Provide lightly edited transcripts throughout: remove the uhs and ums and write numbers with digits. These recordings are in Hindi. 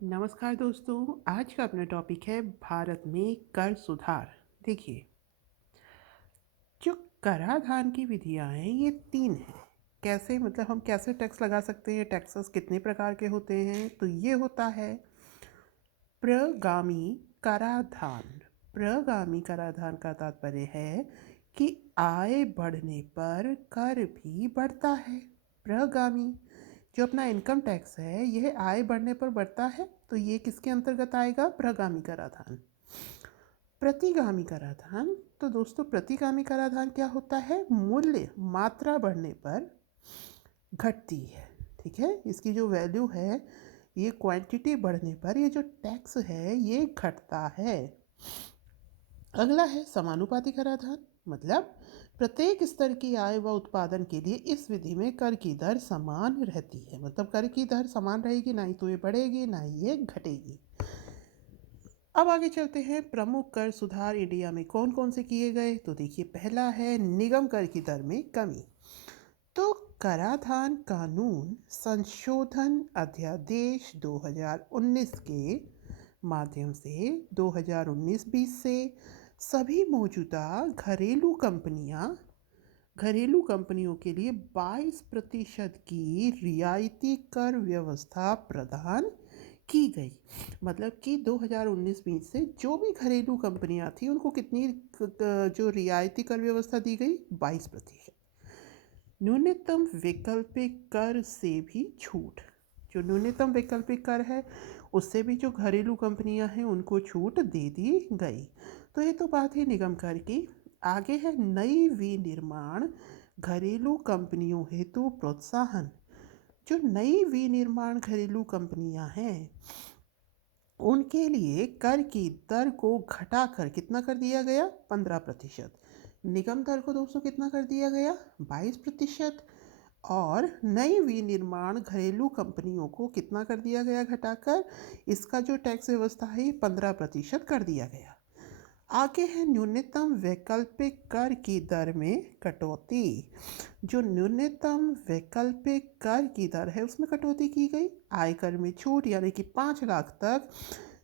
नमस्कार दोस्तों, आज का अपना टॉपिक है भारत में कर सुधार। देखिए, जो कराधान की विधियां हैं ये 3 हैं। कैसे मतलब हम कैसे टैक्स लगा सकते हैं, टैक्सेस कितने प्रकार के होते हैं? तो ये होता है प्रगामी कराधान। प्रगामी कराधान का तात्पर्य है कि आय बढ़ने पर कर भी बढ़ता है। प्रगामी जो अपना इनकम टैक्स है यह आय बढ़ने पर बढ़ता है, तो ये किसके अंतर्गत आएगा? प्रगामी कराधान। प्रतिगामी कराधान, तो दोस्तों प्रतिगामी कराधान क्या होता है? मूल्य मात्रा बढ़ने पर घटती है। ठीक है, इसकी जो वैल्यू है, ये क्वांटिटी बढ़ने पर ये जो टैक्स है ये घटता है। अगला है समानुपाती कराधान, मतलब प्रत्येक स्तर की आय व उत्पादन के लिए इस विधि में कर की दर समान रहती है। मतलब कर की दर समान रहेगी, ना ही तो ये बढ़ेगी ना ही ये घटेगी। अब आगे चलते हैं, प्रमुख कर सुधार इंडिया में कौन कौन से किए गए? तो देखिए, पहला है निगम कर की दर में कमी। तो कराधान कानून संशोधन अध्यादेश 2019 के माध्यम से 2019-20 से सभी मौजूदा घरेलू कंपनियों के लिए 22% की रियायती कर व्यवस्था प्रदान की गई। मतलब कि 2019-20 से जो भी घरेलू कंपनियां थी उनको कितनी जो रियायती कर व्यवस्था दी गई? 22%। न्यूनतम वैकल्पिक कर से भी छूट। जो न्यूनतम वैकल्पिक कर है उससे भी जो घरेलू कंपनियां हैं उनको छूट दे दी गई। तो ये तो बात है निगम कर की। आगे है नई विनिर्माण घरेलू कंपनियों हेतु प्रोत्साहन। जो नई विनिर्माण घरेलू कंपनियां हैं उनके लिए कर की दर को घटाकर कितना कर दिया गया? 15%। निगम दर को दोस्तों कितना कर दिया गया? 22%। और नई विनिर्माण घरेलू कंपनियों को कितना कर दिया गया घटाकर? इसका जो टैक्स व्यवस्था है 15% कर दिया गया। आगे है न्यूनतम वैकल्पिक कर की दर में कटौती। जो न्यूनतम वैकल्पिक कर की दर है उसमें कटौती की गई। आयकर में छूट, यानी कि 5 लाख तक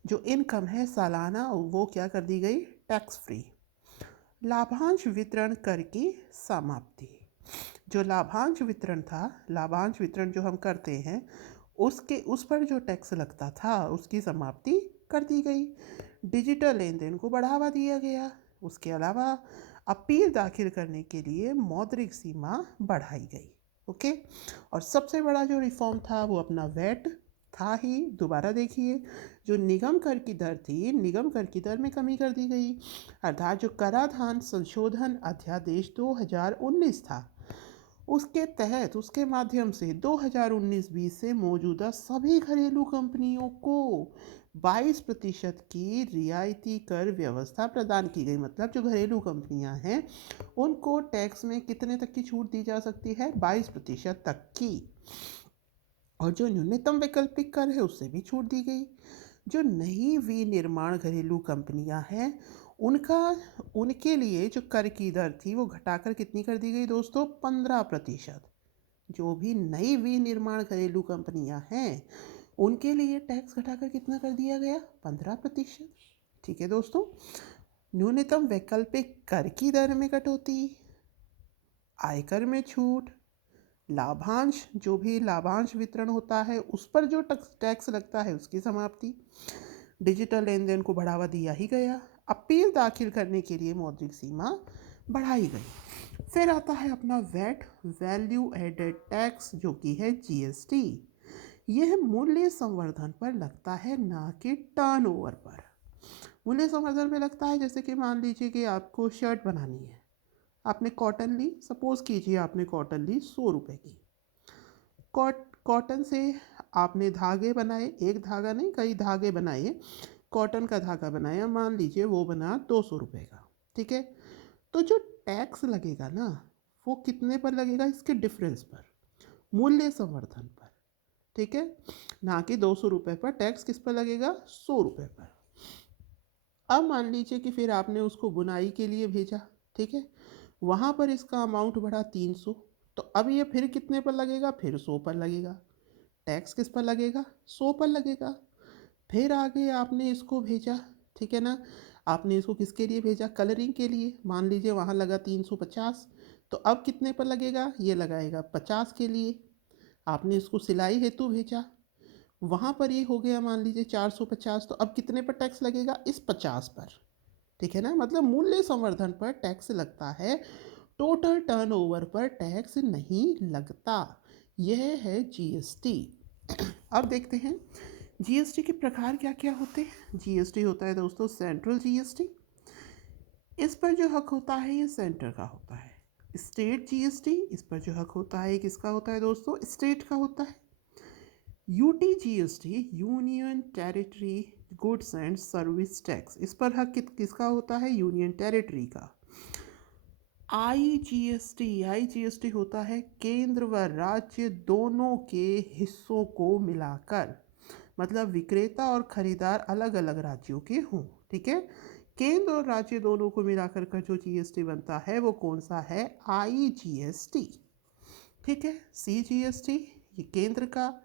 जो इनकम है सालाना, वो क्या कर दी गई? Tax free. लाभांश वितरण कर की समाप्ति। जो लाभांश वितरण था, लाभांश वितरण जो हम करते हैं उस पर जो टैक्स लगता था उसकी समाप्ति कर दी गई। डिजिटल लेन देन को बढ़ावा दिया गया। उसके अलावा अपील दाखिल करने के लिए मौद्रिक सीमा बढ़ाई गई। ओके। और सबसे बड़ा जो रिफॉर्म था वो अपना वैट था ही। दोबारा देखिए, जो निगम कर की दर थी, निगम कर की दर में कमी कर दी गई। अर्थात जो कराधान संशोधन अध्यादेश 2019 था उसके तहत, उसके माध्यम से 2019-20 से मौजूदा सभी घरेलू कंपनियों को 22% की रियायती कर व्यवस्था प्रदान की गई। मतलब जो घरेलू कंपनियां हैं उनको टैक्स में कितने तक की छूट दी जा सकती है? 22% तक की। और जो न्यूनतम वैकल्पिक कर है उससे भी छूट दी गई। जो नई विनिर्माण घरेलू कंपनियां हैं उनका उनके लिए जो कर की दर थी वो घटाकर कितनी कर दी गई दोस्तों? 15%। जो भी नई विनिर्माण घरेलू कंपनियां हैं उनके लिए टैक्स घटाकर कितना कर दिया गया? 15%। ठीक है दोस्तों। न्यूनतम वैकल्पिक कर की दर में कटौती, आयकर में छूट, लाभांश, जो भी लाभांश वितरण होता है उस पर जो टैक्स लगता है उसकी समाप्ति। डिजिटल लेन देन को बढ़ावा दिया ही गया। अपील दाखिल करने के लिए मौद्रिक सीमा बढ़ाई गई। फिर आता है अपना वैट, वैल्यू एडेड टैक्स, जो कि है जीएसटी। यह मूल्य संवर्धन पर लगता है, ना कि टर्नओवर पर। मूल्य संवर्धन में लगता है, जैसे कि मान लीजिए कि आपको शर्ट बनानी है, आपने कॉटन ली, सपोज कीजिए आपने कॉटन ली 100 रुपये की। कॉटन से आपने धागे बनाए, एक धागा नहीं कई धागे बनाए, कॉटन का धागा बनाया, मान लीजिए वो बना 200 रुपये का। ठीक है, तो जो टैक्स लगेगा ना वो कितने पर लगेगा? इसके डिफरेंस पर, मूल्य संवर्धन पर। ठीक है, ना कि 200 रुपये पर। टैक्स किस पर लगेगा? 100 रुपये पर। अब मान लीजिए कि फिर आपने उसको बुनाई के लिए भेजा। ठीक है, वहाँ पर इसका अमाउंट बढ़ा 300, तो अब ये फिर कितने पर लगेगा? फिर 100 पर लगेगा। टैक्स किस पर लगेगा? 100 पर लगेगा। फिर आगे आपने इसको भेजा, ठीक है ना। आपने इसको किसके लिए भेजा, कलरिंग के लिए। मान लीजिए वहाँ लगा 350, तो अब कितने पर लगेगा, ये लगाएगा 50 के लिए। आपने इसको सिलाई हेतु भेजा, वहाँ पर ये हो गया मान लीजिए 450, तो अब कितने पर टैक्स लगेगा, इस 50 पर, ठीक है ना। मतलब मूल्य संवर्धन पर टैक्स लगता है, टोटल टर्नओवर पर टैक्स नहीं लगता। यह है जीएसटी। अब देखते हैं जीएसटी के प्रकार क्या क्या होते हैं। जीएसटी होता है दोस्तों सेंट्रल जीएसटी, इस पर जो हक होता है ये सेंटर का होता है। स्टेट जीएसटी, इस पर जो हक होता है किसका होता है दोस्तों, स्टेट का होता है। UT GST, union territory goods and service tax, इस पर हक किसका होता है, यूनियन टेरिटरी का। आईजीएसटी होता है केंद्र व राज्य दोनों के हिस्सों को मिलाकर, मतलब विक्रेता और खरीदार अलग अलग राज्यों के हों, ठीक है। केंद्र और राज्य दोनों को मिलाकर का जो जीएसटी बनता है वो कौन सा है, आईजीएसटी, ठीक है। सीजीएसटी ये केंद्र का,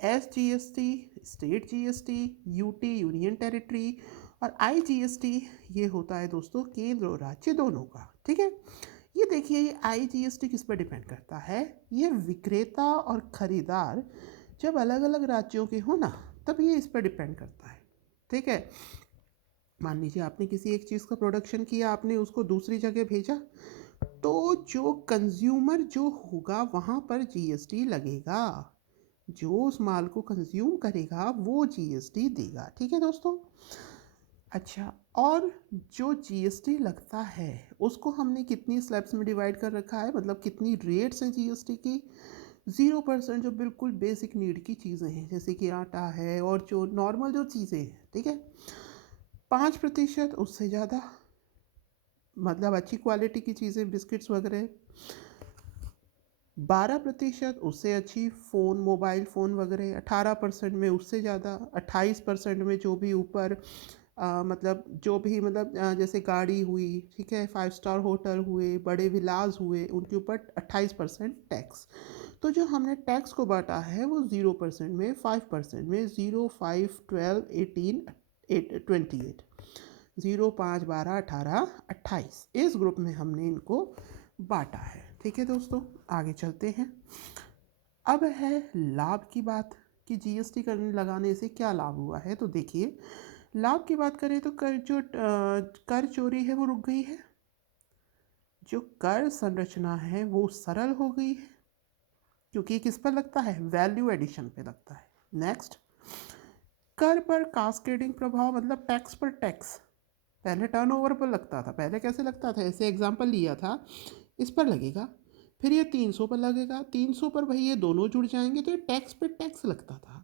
SGST state GST, UT union territory, और आईजीएसटी ये होता है दोस्तों केंद्र और राज्य दोनों का, ठीक है। ये देखिए ये आईजीएसटी किस पर डिपेंड करता है, ये विक्रेता और खरीदार जब अलग अलग राज्यों के हो ना, तब ये इस पर डिपेंड करता है, ठीक है। मान लीजिए आपने किसी एक चीज़ का प्रोडक्शन किया, आपने उसको दूसरी जगह भेजा, तो जो कंज्यूमर जो होगा वहाँ पर जीएसटी लगेगा, जो उस माल को कंज्यूम करेगा वो जीएसटी देगा, ठीक है दोस्तों। अच्छा, और जो जीएसटी लगता है उसको हमने कितनी स्लैब्स में डिवाइड कर रखा है, मतलब कितनी रेट्स हैं जीएसटी की। 0% जो बिल्कुल बेसिक नीड की चीज़ें हैं जैसे कि आटा है और जो नॉर्मल जो चीज़ें हैं, ठीक है। 5% उससे ज़्यादा, मतलब अच्छी क्वालिटी की चीज़ें बिस्किट्स वगैरह। 12% उससे अच्छी फ़ोन मोबाइल फ़ोन वगैरह। 18% में उससे ज़्यादा। 28% में जो भी ऊपर मतलब जो भी मतलब जैसे गाड़ी हुई, ठीक है, 5 स्टार होटल हुए, बड़े विलास हुए, उनके ऊपर 28% टैक्स। तो जो हमने टैक्स को बांटा है वो 0% में, 5% में, 0, 5, 12, 18, 28, 0, 5, 12, 18, 28, इस ग्रुप में हमने इनको बांटा है, ठीक है दोस्तों। आगे चलते हैं। अब है लाभ की बात कि जीएसटी करने लगाने से क्या लाभ हुआ है। तो देखिए लाभ की बात करें तो कर चोरी है वो रुक गई है, जो कर संरचना है वो सरल हो गई है, क्योंकि किस पर लगता है, वैल्यू एडिशन पे लगता है। नेक्स्ट, कर पर कास्केडिंग प्रभाव, मतलब टैक्स पर टैक्स। पहले टर्नओवर पर लगता था, पहले कैसे लगता था, ऐसे एग्जांपल लिया था, इस पर लगेगा, फिर ये 300 पर लगेगा, 300 पर भाई ये दोनों जुड़ जाएंगे तो ये टैक्स पे टैक्स लगता था।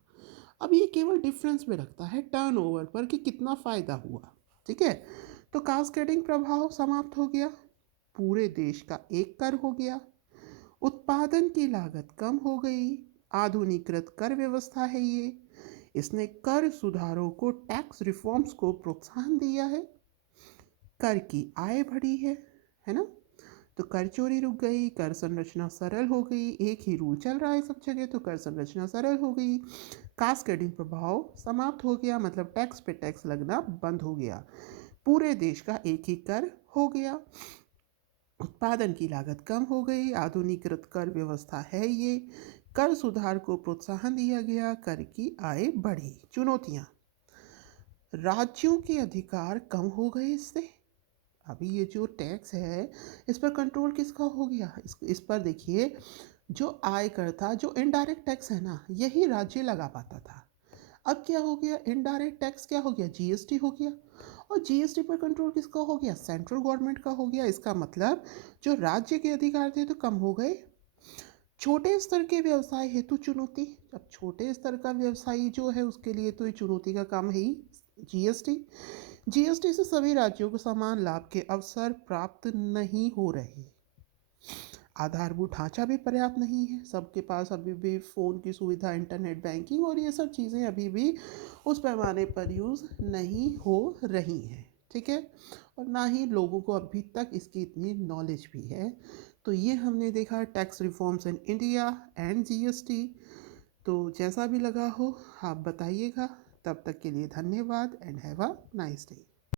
अब ये केवल डिफरेंस में लगता है टर्नओवर पर कि कितना फ़ायदा हुआ, ठीक है। तो कास्केडिंग प्रभाव समाप्त हो गया, पूरे देश का एक कर हो गया, उत्पादन की लागत कम हो गई, आधुनिकृत कर व्यवस्था है ये, इसने कर सुधारों को टैक्स रिफॉर्म्स को प्रोत्साहन दिया है, कर की आय बढ़ी है ना। तो कर चोरी रुक गई, कर संरचना सरल हो गई, एक ही रूल चल रहा है सब जगह तो कर संरचना सरल हो गई, कास्केडिंग प्रभाव समाप्त हो गया, मतलब टैक्स पे टैक्स लगना बंद हो गया, पूरे देश का एक ही कर हो गया, उत्पादन की लागत कम हो गई, आधुनिकृत कर व्यवस्था है ये, कर सुधार को प्रोत्साहन दिया गया, कर की आय बढ़ी। चुनौतियां, राज्यों के अधिकार कम हो गए इससे। अभी ये जो टैक्स है इस पर कंट्रोल किसका हो गया, इस पर देखिए जो आय कर था, जो इनडायरेक्ट टैक्स है ना, यही राज्य लगा पाता था। अब क्या हो गया, इनडायरेक्ट टैक्स क्या हो गया, जीएसटी हो गया, और जीएसटी पर कंट्रोल किसका हो गया, सेंट्रल गवर्नमेंट का हो गया। इसका मतलब जो राज्य के अधिकार थे तो कम हो गए। छोटे स्तर के व्यवसाय हेतु चुनौती, अब छोटे स्तर का व्यवसायी जो है उसके लिए तो ये चुनौती का काम है ही। जीएसटी, जीएसटी से सभी राज्यों को समान लाभ के अवसर प्राप्त नहीं हो रहे, आधारभूत ढांचा भी पर्याप्त नहीं है, सबके पास अभी भी फ़ोन की सुविधा, इंटरनेट बैंकिंग और ये सब चीज़ें अभी भी उस पैमाने पर यूज़ नहीं हो रही हैं, ठीक है। और ना ही लोगों को अभी तक इसकी इतनी नॉलेज भी है। तो ये हमने देखा tax reforms in India and GST. तो जैसा भी लगा हो आप बताइएगा। तब तक के लिए धन्यवाद and have a nice day.